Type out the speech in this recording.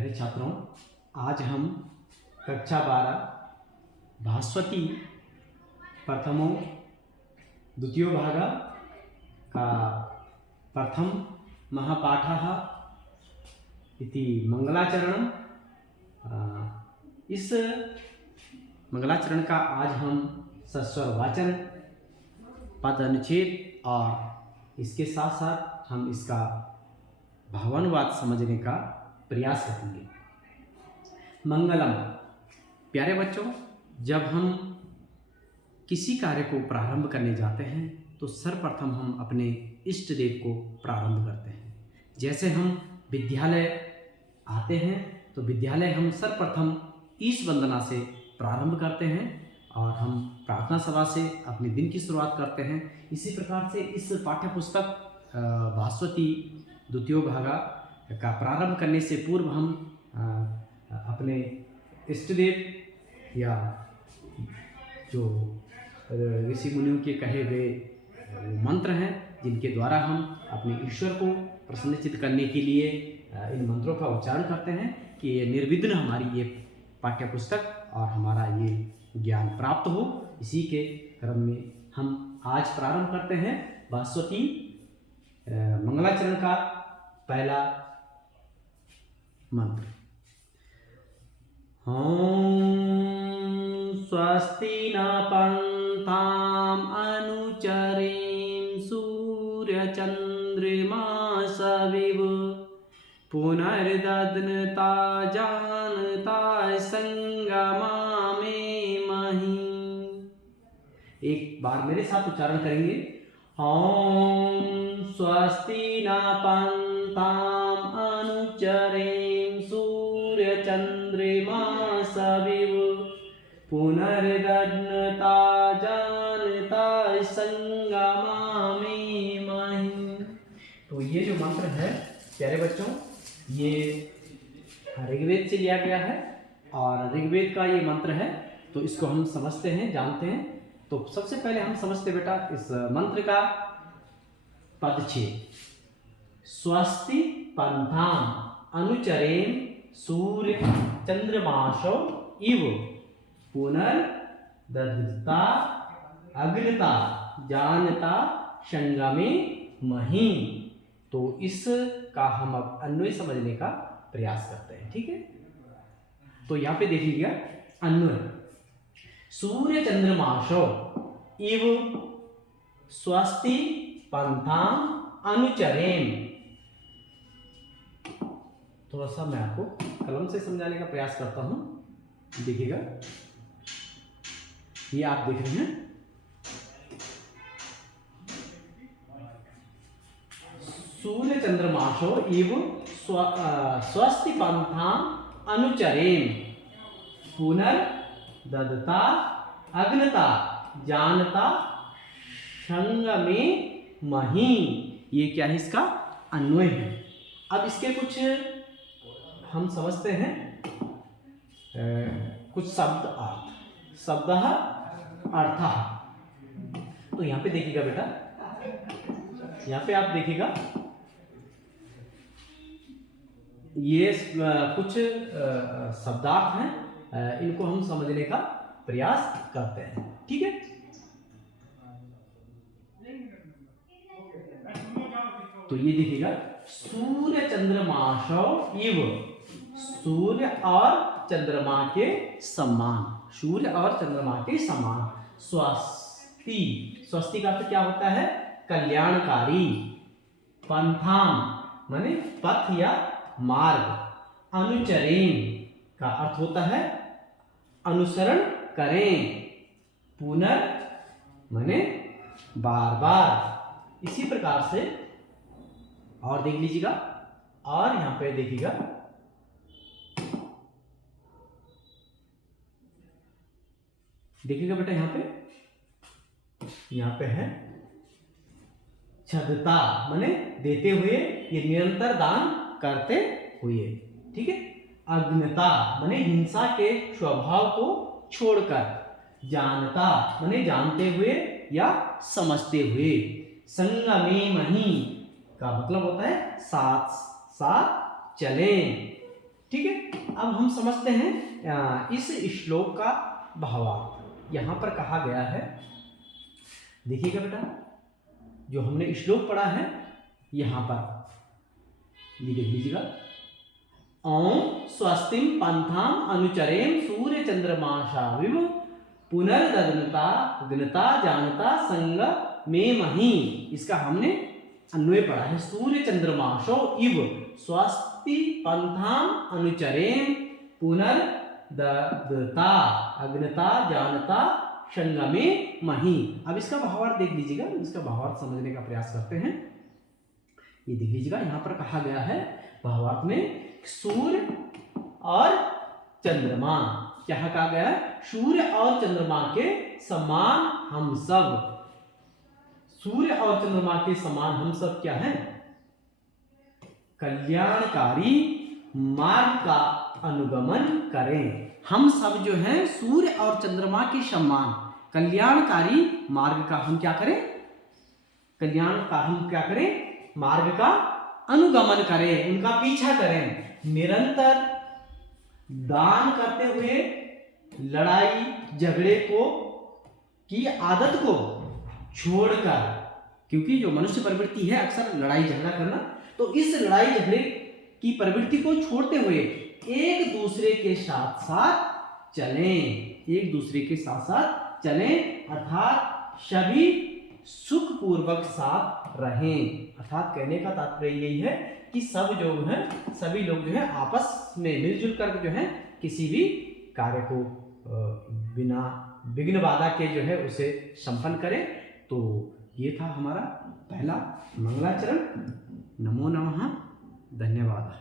प्यारे छात्रों, आज हम कक्षा 12 भास्वती प्रथमो द्वितीयो भाग का प्रथम महापाठः इति मंगलाचरणम्। इस मंगलाचरण का आज हम सस्वर वाचन, पद अनुच्छेद और इसके साथ साथ हम इसका भावानुवाद समझने का प्रयास करेंगे। मंगलम। प्यारे बच्चों, जब हम किसी कार्य को प्रारंभ करने जाते हैं तो सर्वप्रथम हम अपने इष्ट देव को प्रारंभ करते हैं। जैसे हम विद्यालय आते हैं तो विद्यालय हम सर्वप्रथम ईश वंदना से प्रारंभ करते हैं और हम प्रार्थना सभा से अपने दिन की शुरुआत करते हैं। इसी प्रकार से इस पाठ्य पुस्तक भास्वती द्वितीय भागा का प्रारंभ करने से पूर्व हम अपने इष्ट देव या जो ऋषि मुनियों के कहे हुए मंत्र हैं जिनके द्वारा हम अपने ईश्वर को प्रसन्नचित करने के लिए इन मंत्रों का उच्चारण करते हैं कि ये निर्विघ्न हमारी ये पाठ्य पुस्तक और हमारा ये ज्ञान प्राप्त हो। इसी के क्रम में हम आज प्रारंभ करते हैं भास्वती मंगलाचरण का पहला मंत्र। स्वस्ति न पंथाम अनुचरेम सूर्य चंद्रमासविव पुनर्दधनता जानता संगमा में मही। एक बार मेरे साथ उच्चारण करेंगे। स्वस्ति न पंथाम अनुचरेम सूर्य चंद्रमासविव पुनर्दधनता जानता संगमा में मही। तो ये जो मंत्र है प्यारे बच्चों, ये ऋग्वेद से लिया गया है और ऋग्वेद का ये मंत्र है। तो इसको हम समझते हैं, जानते हैं। तो सबसे पहले हम समझते बेटा इस मंत्र का पदच्छेद। स्वस्ति पंथाम अनुचरेम सूर्य चंद्रमासो इव पुनर्दधता अग्नता जानता संगमे मही। तो इस का हम अब अन्वय समझने का प्रयास करते हैं। ठीक है, तो यहाँ पे देखिएगा अन्वय। सूर्य चंद्रमासो इव स्वस्ति पंथाम अनुचरेम। थोड़ा सा मैं आपको कलम से समझाने का प्रयास करता हूं। देखिएगा, ये आप देख रहे हैं सूर्य चंद्रमासो इव स्वस्ति पंथाम अनुचरेम पुनर्दधता अग्नता जानता संगमे मही। ये क्या है? इसका अन्वय है। अब इसके कुछ हम समझते हैं, कुछ शब्द अर्थ। शब्द अर्थ। तो यहाँ पे देखिएगा बेटा, यहाँ पे आप देखिएगा ये कुछ शब्दार्थ हैं, इनको हम समझने का प्रयास करते हैं। ठीक है, तो ये देखिएगा सूर्य चंद्रमासो इव, सूर्य और चंद्रमा के समान, सूर्य और चंद्रमा के समान। स्वस्ति, स्वस्ति का अर्थ क्या होता है? कल्याणकारी। पंथाम माने पथ या मार्ग। अनुचरेम का अर्थ होता है अनुसरण करें। पुनर् माने बार बार। इसी प्रकार से और देख लीजिएगा, और यहां पे देखिएगा बेटा, यहां पे है छदता माने देते हुए, ये निरंतर दान करते हुए। ठीक है, अग्नता माने हिंसा के स्वभाव को छोड़कर। जानता माने जानते हुए या समझते हुए। संगमे मही का मतलब होता है साथ साथ चलें। ठीक है, अब हम समझते हैं इस श्लोक का भावार्थ। यहाँ पर कहा गया है, देखिएगा बेटा, जो हमने श्लोक पढ़ा है यहाँ पर ये देख लीजिएगा, ओम स्वस्तिम पंथाम अनुचरेम सूर्य चंद्रमाशाविव पुनर्दग्नता ग्नता जानता संग में मही। इसका हमने अन्वय पढ़ा है, सूर्य चंद्रमाशो इव स्वस्ति पंथाम अनुचरेम पुनर्दग्नता अग्नता जानता संगमे मही। अब इसका भावार्थ देख लीजिएगा, इसका भावार्थ समझने का प्रयास करते हैं। ये देख लीजिएगा, यहाँ पर कहा गया है भावार्थ में सूर्य और चंद्रमा, क्या कहा गया है, सूर्य और चंद्रमा के समान हम सब, सूर्य और चंद्रमा के समान हम सब क्या है, कल्याणकारी मार्ग का अनुगमन करें। हम सब जो हैं सूर्य और चंद्रमा के समान कल्याणकारी मार्ग का हम क्या करें, कल्याण का हम क्या करें, मार्ग का अनुगमन करें, उनका पीछा करें, निरंतर दान करते हुए लड़ाई झगड़े को की आदत को छोड़कर, क्योंकि जो मनुष्य प्रवृत्ति है अक्सर लड़ाई झगड़ा करना, तो इस लड़ाई झगड़े की प्रवृत्ति को छोड़ते हुए एक दूसरे के साथ साथ चलें, एक दूसरे के साथ साथ चलें, अर्थात सभी सुखपूर्वक साथ रहें। अर्थात कहने का तात्पर्य यही है कि सब जो है, सभी लोग जो है आपस में मिलजुल कर जो है किसी भी कार्य को बिना विघ्न बाधा के जो है उसे संपन्न करें। तो ये था हमारा पहला मंगलाचरण। नमो नमः, धन्यवाद।